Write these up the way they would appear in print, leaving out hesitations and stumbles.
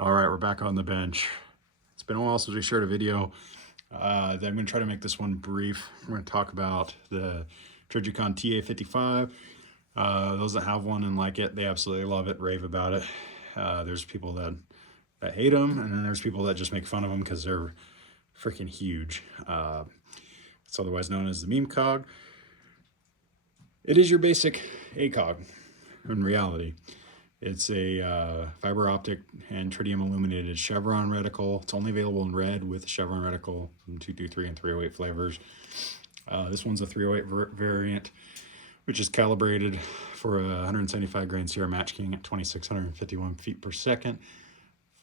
All right, we're back on the bench. It's been a while since we shared a video. I'm going to try to make this one brief. We're going to talk about the Trijicon TA55. Those that have one and like it, they absolutely love it, rave about it. There's people that hate them, and then there's people that just make fun of them because they're freaking huge. It's otherwise known as the Memecog. It is your basic ACOG in reality. It's a fiber optic and tritium illuminated chevron reticle. It's only available in red with chevron reticle in 223 and 308 flavors. This one's a 308 variant, which is calibrated for a 175 grain Sierra Match King at 2,651 feet per second.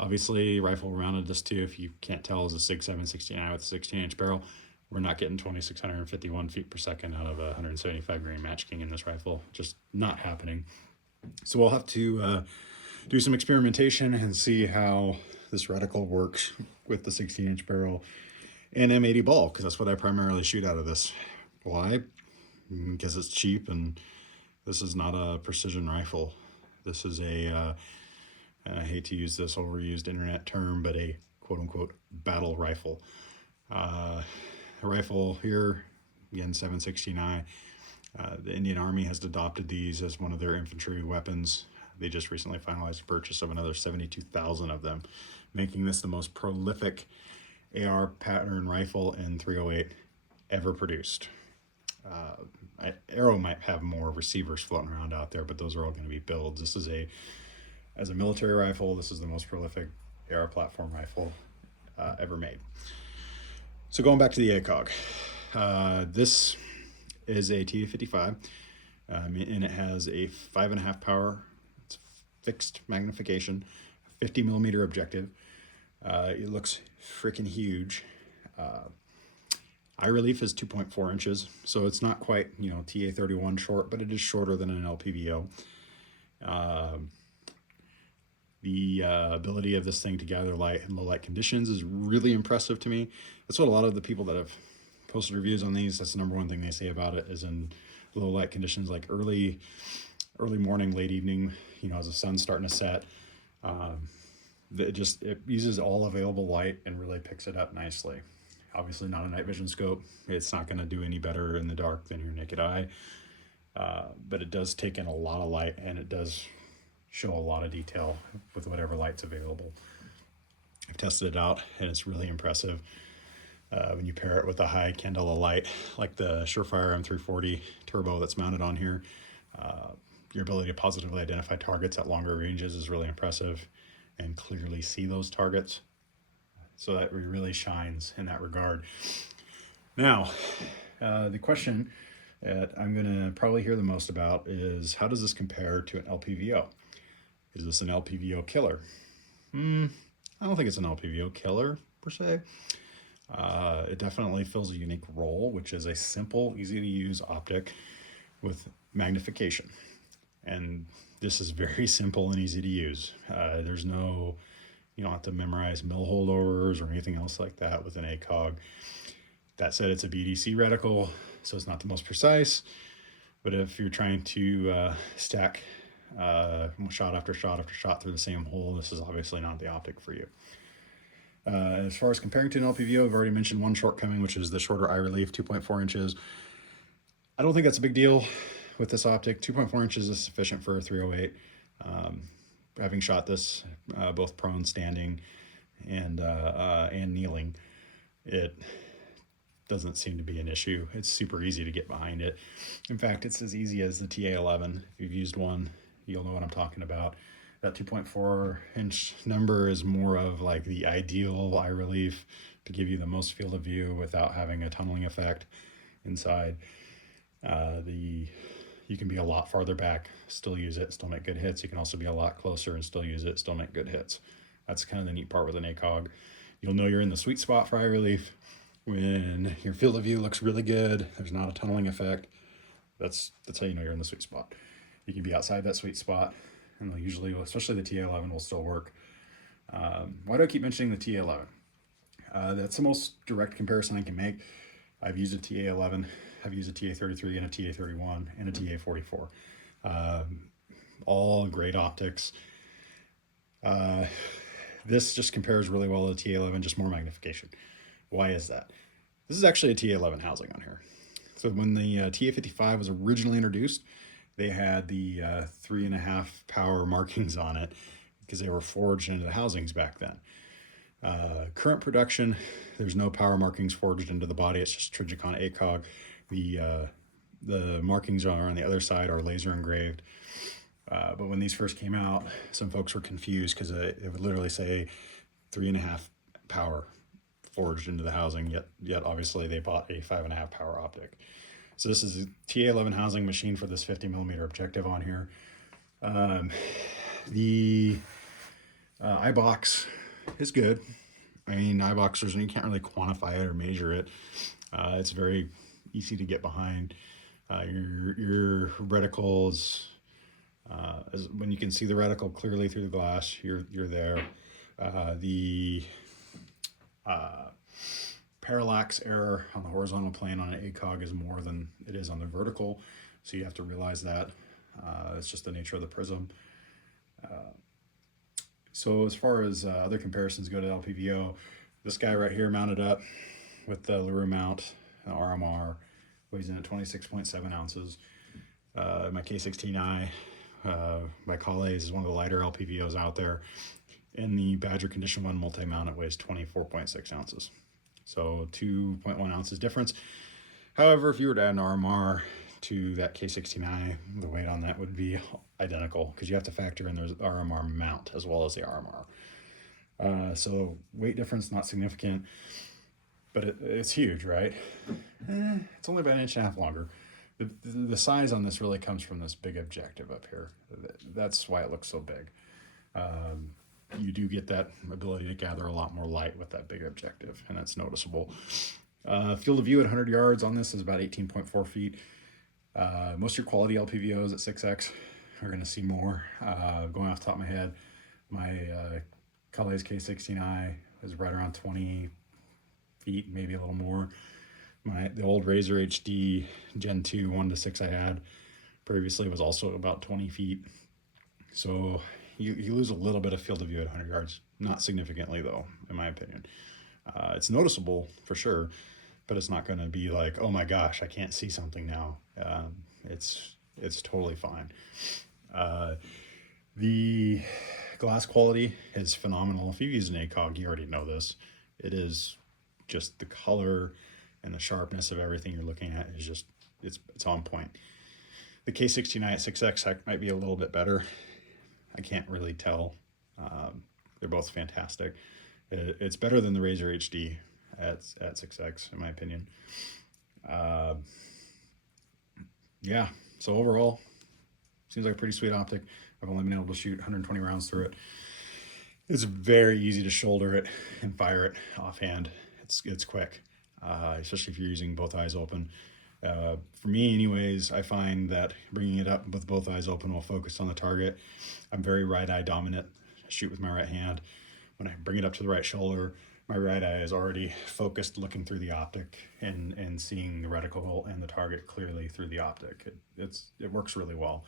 Obviously, rifle mounted this too, if you can't tell, is a SIG 769 with a 16-inch barrel. We're not getting 2,651 feet per second out of a 175 grain Match King in this rifle. Just not happening. So we'll have to do some experimentation and see how this reticle works with the 16-inch barrel and M80 ball, because that's what I primarily shoot out of this. Why? Because it's cheap, and this is not a precision rifle. This is a, I hate to use this overused internet term, but a quote-unquote battle rifle. A rifle here, again, 769. The Indian Army has adopted these as one of their infantry weapons. They just recently finalized the purchase of another 72,000 of them, making this the most prolific AR pattern rifle in 308 ever produced. Arrow might have more receivers floating around out there, but those are all going to be builds. This is as a military rifle, this is the most prolific AR platform rifle ever made. So going back to the ACOG, this is a TA55, and it has a 5.5 power, it's fixed magnification, 50 millimeter objective. It looks freaking huge. Eye relief is 2.4 inches, so it's not quite, you know, TA31 short, but it is shorter than an LPVO. The ability of this thing to gather light in low light conditions is really impressive to me. That's what a lot of the people that have posted reviews on these, that's the number one thing they say about it, is in low light conditions like early morning, late evening, you know, as the sun's starting to set. It uses all available light and really picks it up nicely. Obviously not a night vision scope. It's not going to do any better in the dark than your naked eye, but it does take in a lot of light, and it does show a lot of detail with whatever light's available. I've tested it out, and it's really impressive. When you pair it with a high candela light like the Surefire M340 turbo that's mounted on here, your ability to positively identify targets at longer ranges is really impressive, and clearly see those targets. So that really shines in that regard. Now, the question that I'm going to probably hear the most about is, how does this compare to an LPVO? Is this an LPVO killer? I don't think it's an LPVO killer per se. It definitely fills a unique role, which is a simple, easy to use optic with magnification. And this is very simple and easy to use. There's no, you don't have to memorize mill holdovers or anything else like that with an ACOG. That said, it's a BDC reticle, so it's not the most precise. But if you're trying to stack shot after shot after shot through the same hole, this is obviously not the optic for you. As far as comparing to an LPVO, I've already mentioned one shortcoming, which is the shorter eye relief, 2.4 inches. I don't think that's a big deal with this optic. 2.4 inches is sufficient for a 308. Having shot this both prone, standing, and kneeling, it doesn't seem to be an issue. It's super easy to get behind it. In fact, it's as easy as the TA11. If you've used one, you'll know what I'm talking about. That 2.4 inch number is more of like the ideal eye relief to give you the most field of view without having a tunneling effect inside. You can be a lot farther back, still use it, still make good hits. You can also be a lot closer and still use it, still make good hits. That's kind of the neat part with an ACOG. You'll know you're in the sweet spot for eye relief when your field of view looks really good. There's not a tunneling effect. That's how you know you're in the sweet spot. You can be outside that sweet spot, and they'll usually, especially the TA11, will still work. Why do I keep mentioning the TA11? That's the most direct comparison I can make. I've used a TA11, I've used a TA33 and a TA31 and a TA44. All great optics. This just compares really well to the TA11, just more magnification. Why is that? This is actually a TA11 housing on here. So when the TA55 was originally introduced, they had the 3.5 power markings on it because they were forged into the housings back then. Current production, there's no power markings forged into the body. It's just Trijicon ACOG. The markings are on the other side are laser engraved. But when these first came out, some folks were confused because it would literally say 3.5 power forged into the housing, yet obviously they bought a 5.5 power optic. So this is a TA11 housing machine for this 50mm objective on here. The eye box is good. I mean, eye boxers, and you can't really quantify it or measure it. It's very easy to get behind. Your reticles, when you can see the reticle clearly through the glass, you're there. The parallax error on the horizontal plane on an ACOG is more than it is on the vertical, so you have to realize that. It's just the nature of the prism. So as far as other comparisons go to LPVO, this guy right here mounted up with the Lure mount, RMR, weighs in at 26.7 ounces. My K16i, by Calais, is one of the lighter LPVOs out there. In the Badger Condition 1 multi-mount, it weighs 24.6 ounces. So 2.1 ounces difference. However, if you were to add an RMR to that K16i, the weight on that would be identical because you have to factor in the RMR mount as well as the RMR. So weight difference, not significant, but it's huge, right? It's only about 1.5 inches longer. The size on this really comes from this big objective up here. That's why it looks so big. You do get that ability to gather a lot more light with that big objective, and that's noticeable. Field of view at 100 yards on this is about 18.4 feet. Most of your quality LPVOs at 6X are going to see more. Going off the top of my head, my Calais K16i is right around 20 feet, maybe a little more. The old Razor HD Gen 2 1 to 6 I had previously was also about 20 feet. So you lose a little bit of field of view at 100 yards. Not significantly, though, in my opinion. It's noticeable for sure, but it's not going to be like, oh my gosh, I can't see something now. It's totally fine. The glass quality is phenomenal. If you've used an ACOG, you already know this. It is just the color and the sharpness of everything you're looking at is just, it's on point. The K16i at 6X might be a little bit better. I can't really tell. They're both fantastic. It's better than the Razor HD at 6X, in my opinion. Yeah, so overall, seems like a pretty sweet optic. I've only been able to shoot 120 rounds through it. It's very easy to shoulder it and fire it offhand. It's quick, especially if you're using both eyes open. For me anyways, I find that bringing it up with both eyes open while focused on the target, I'm very right eye dominant. I shoot with my right hand. When I bring it up to the right shoulder, my right eye is already focused, looking through the optic and seeing the reticle and the target clearly through the optic. It works really well.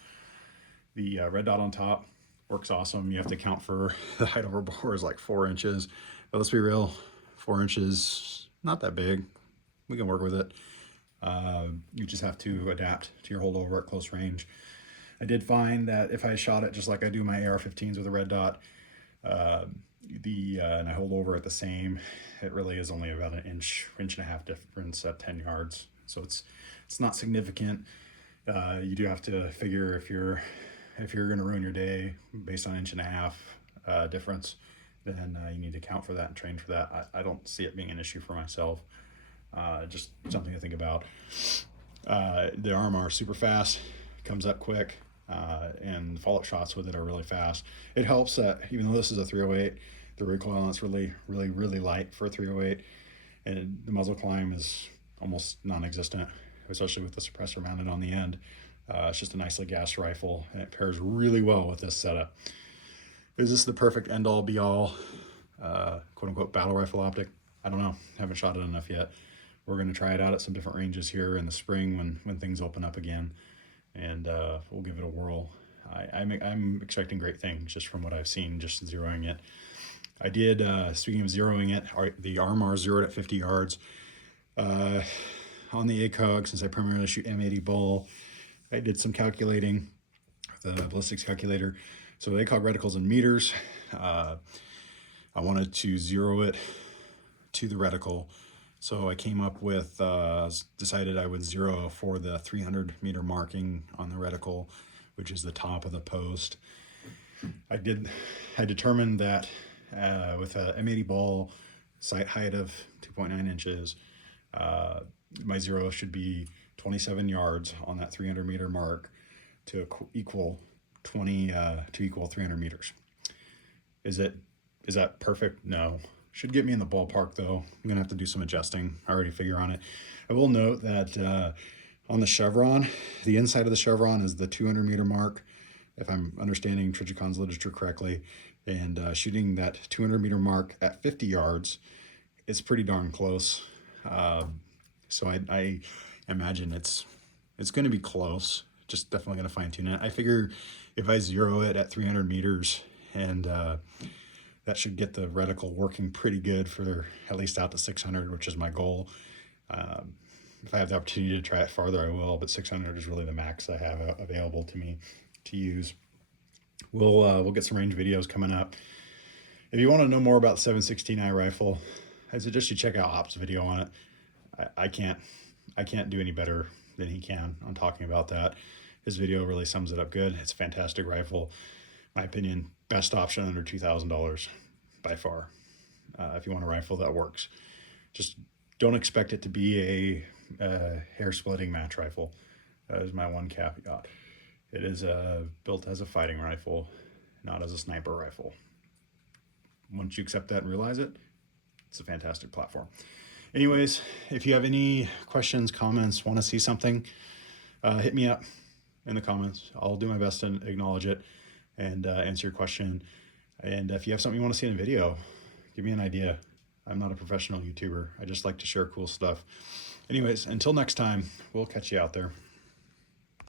The red dot on top works awesome. You have to account for the height over bore is like 4 inches, but let's be real, 4 inches, not that big. We can work with it. You just have to adapt to your holdover at close range. I did find that if I shot it just like I do my AR-15s with a red dot, and I hold over at the same, it really is only about an inch and a half difference at 10 yards. So it's not significant. You do have to figure if you're going to ruin your day based on 1.5 inches difference, then you need to account for that and train for that. I don't see it being an issue for myself. Just something to think about. The RMR is super fast, comes up quick, and follow-up shots with it are really fast. It helps that even though this is a 308, the recoil on it's really light for a 308, and the muzzle climb is almost non-existent, especially with the suppressor mounted on the end. It's just a nicely gassed rifle, and it pairs really well with this setup. Is this the perfect end-all be-all quote-unquote battle rifle optic? I don't know. Haven't shot it enough yet. We're going to try it out at some different ranges here in the spring when things open up again, and we'll give it a whirl. I'm expecting great things just from what I've seen, just zeroing it. I did, speaking of zeroing it, the RMR zeroed at 50 yards. On the ACOG, since I primarily shoot M80 ball, I did some calculating with the ballistics calculator. So the ACOG reticle's in meters. I wanted to zero it to the reticle. So I came up with, decided I would zero for the 300 meter marking on the reticle, which is the top of the post. I determined that with a M80 ball, sight height of 2.9 inches, my zero should be 27 yards on that 300 meter mark to equal 300 meters. Is that perfect? No. Should get me in the ballpark though. I'm gonna have to do some adjusting. I already figure on it. I will note that on the chevron, the inside of the chevron is the 200 meter mark, if I'm understanding Trijicon's literature correctly, and shooting that 200 meter mark at 50 yards is pretty darn close. So I imagine it's going to be close. Just definitely going to fine tune it. I figure if I zero it at 300 meters, and that should get the reticle working pretty good for at least out to 600, which is my goal. If I have the opportunity to try it farther, I will, but 600 is really the max I have available to me to use. We'll get some range videos coming up. If you want to know more about the 716i rifle, I suggest you check out Hop's video on it. I can't do any better than he can on talking about that. His video really sums it up good. It's a fantastic rifle. My opinion, best option under $2,000 by far. If you want a rifle that works, just don't expect it to be a hair splitting match rifle. That is my one caveat. It is built as a fighting rifle, not as a sniper rifle. Once you accept that and realize it, it's a fantastic platform. Anyways, if you have any questions, comments, want to see something, hit me up in the comments. I'll do my best to acknowledge it and answer your question. And if you have something you want to see in a video, give me an idea. I'm not a professional YouTuber. I just like to share cool stuff. Anyways, until next time, we'll catch you out there.